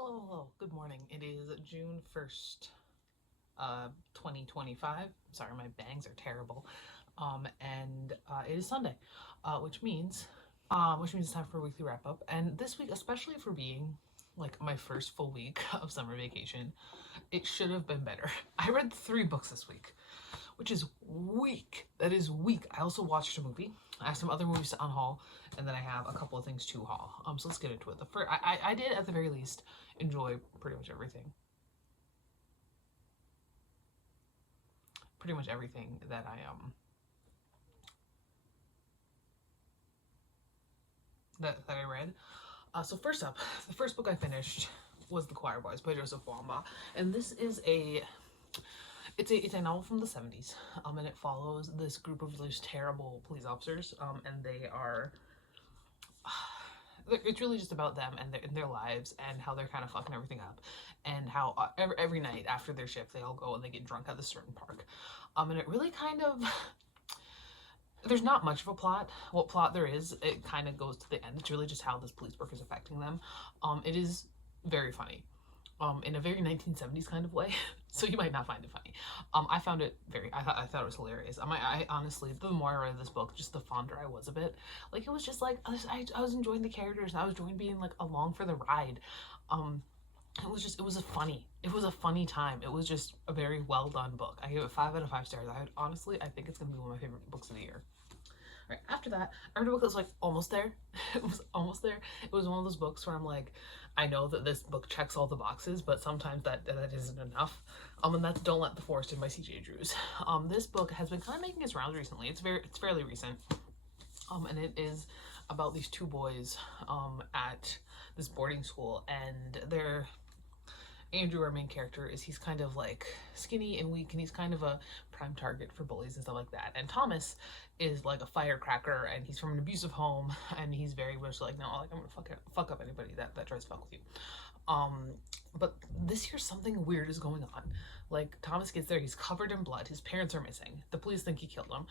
Hello, good morning. It is June 1st, 2025. Sorry, my bangs are terrible. And it is Sunday, which means it's time for a weekly wrap up. And this week, especially for being like my first full week of summer vacation, it should have been better. I read 3 books this week, which is weak. That is weak. I also watched a movie. I have some other movies to unhaul, and then I have a couple of things to haul. So let's get into it. The first, I did at the very least enjoy pretty much everything. Pretty much everything that I read. So first up, the first book I finished was The Choir Boys by Joseph Wamba, and this is it's a novel from the 70s, and it follows this group of these terrible police officers, and it's really just about them and their lives and how they're kind of fucking everything up, and how every night after their shift they all go and they get drunk at this certain park, and it really kind of there's not much of a plot. What plot there is, it kind of goes to the end. It's really just how this police work is affecting them. It is very funny, in a very 1970s kind of way. So you might not find it funny. I found it I thought it was hilarious. I honestly, the more I read this book, just the fonder I was of it. Like, it was just like, I was enjoying the characters. I was enjoying being like along for the ride. It was a funny time. It was just a very well done book. I gave it 5 out of 5 stars. I think it's gonna be one of my favorite books of the year. Right after that, I read a book that was like almost there. It was almost there. It was one of those books where I'm like, I know that this book checks all the boxes, but sometimes that isn't enough. And that's Don't Let the Forest In by C.J. Drews. This book has been kind of making its rounds recently. It's fairly recent. And it is about these 2 boys at this boarding school, and they're Andrew, our main character, he's kind of like skinny and weak, and he's kind of a prime target for bullies and stuff like that. And Thomas is like a firecracker, and he's from an abusive home, and he's very much like, no, like, I'm gonna fuck up anybody that tries to fuck with you. But this year something weird is going on. Like, Thomas gets there, he's covered in blood, his parents are missing, the police think he killed him,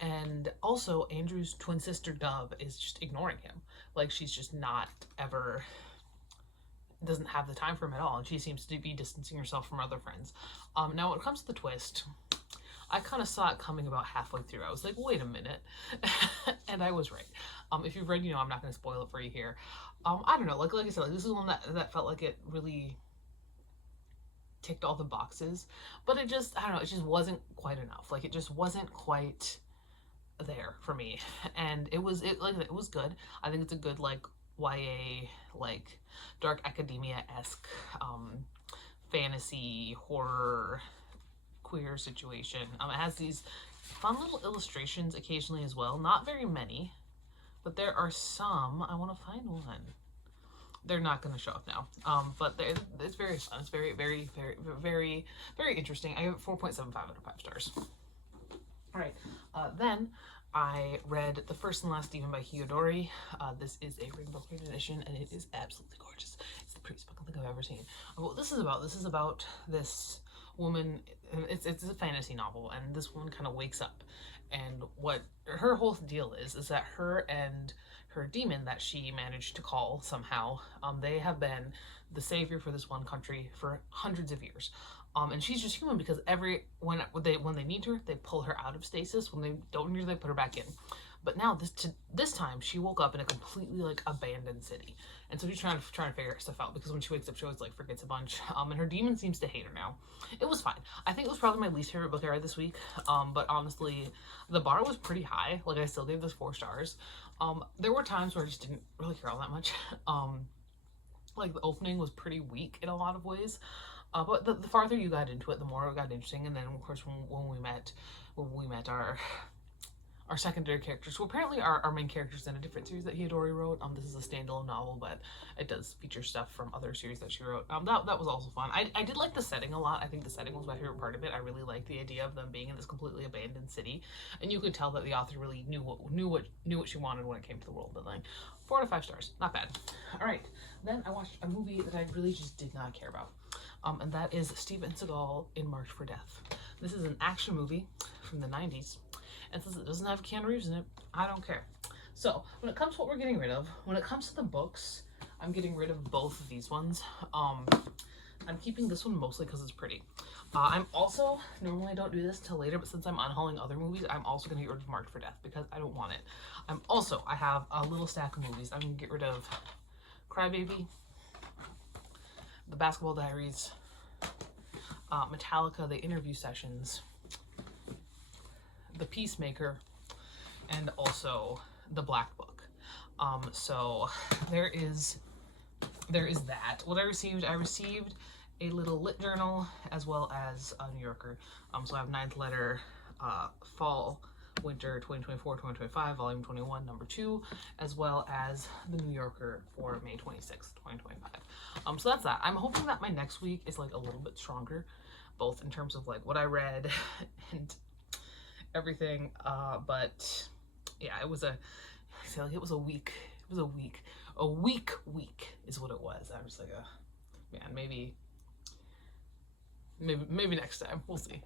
and also Andrew's twin sister Dove is just ignoring him. Like, she's just not ever doesn't have the time for him at all, and she seems to be distancing herself from other friends. Now, when it comes to the twist, I kind of saw it coming about halfway through. I was like, wait a minute. And I was right. If you've read, I'm not going to spoil it for you here. I don't know, like I said, like, this is one that felt like it really ticked all the boxes, but it just, I don't know, it just wasn't quite enough. Like, it just wasn't quite there for me. And it was good. I think it's a good, like, YA, like, dark academia-esque fantasy horror queer situation. It has these fun little illustrations occasionally as well. Not very many, but there are some. I want to find one. They're not going to show up now. But it's very fun. It's very, very, very, very, very interesting. I give it 4.75 out of 5 stars. All right. Then I read The First and Last Demon by Hiyodori. This is a Rainbow Crate edition, and it is absolutely gorgeous. It's the prettiest book I think I've ever seen. What this is about this woman. It's a fantasy novel, and this woman kind of wakes up, and what her whole deal is that her and her demon that she managed to call somehow, they have been the savior for this one country for hundreds of years. And she's just human because when they need her, they pull her out of stasis. When they don't need her, they put her back in. But now this time she woke up in a completely like abandoned city, and so she's trying to figure stuff out, because when she wakes up, she always like forgets a bunch. And her demon seems to hate her now. It was fine. I think it was probably my least favorite book I read this week. But honestly, the bar was pretty high. Like, I still gave this 4 stars. There were times where I just didn't really care all that much. Like, the opening was pretty weak in a lot of ways. But the farther you got into it, the more it got interesting. And then, of course, when we met our secondary characters, who apparently are our main characters in a different series that Hiyodori wrote. This is a standalone novel, but it does feature stuff from other series that she wrote. That was also fun. I did like the setting a lot. I think the setting was my favorite part of it. I really liked the idea of them being in this completely abandoned city, and you could tell that the author really knew what she wanted when it came to the world building. 4 out of 5 stars, not bad. All right, then I watched a movie that I really just did not care about. And that is Steven Seagal in Marked for Death. This is an action movie from the 90s, and since it doesn't have Keanu Reeves in it, I don't care. So, when it comes to what we're getting rid of, when it comes to the books, I'm getting rid of both of these ones. I'm keeping this one mostly because it's pretty. I'm also, normally I don't do this till later, but since I'm unhauling other movies, I'm also going to get rid of Marked for Death because I don't want it. I have a little stack of movies. I'm going to get rid of Crybaby, The Basketball Diaries, Metallica, The Interview Sessions, The Peacemaker, and also The Black Book. So there is that. What I received a little lit journal as well as a New Yorker. So I have Ninth Letter, Fall, Winter 2024-2025, Volume 21, Number 2, as well as the New Yorker for May 26th, 2025. So that's that. I'm hoping that my next week is like a little bit stronger, both in terms of like what I read and everything. But yeah, I feel like it was a week. It was a week is what it was. I was like, man, maybe next time. We'll see.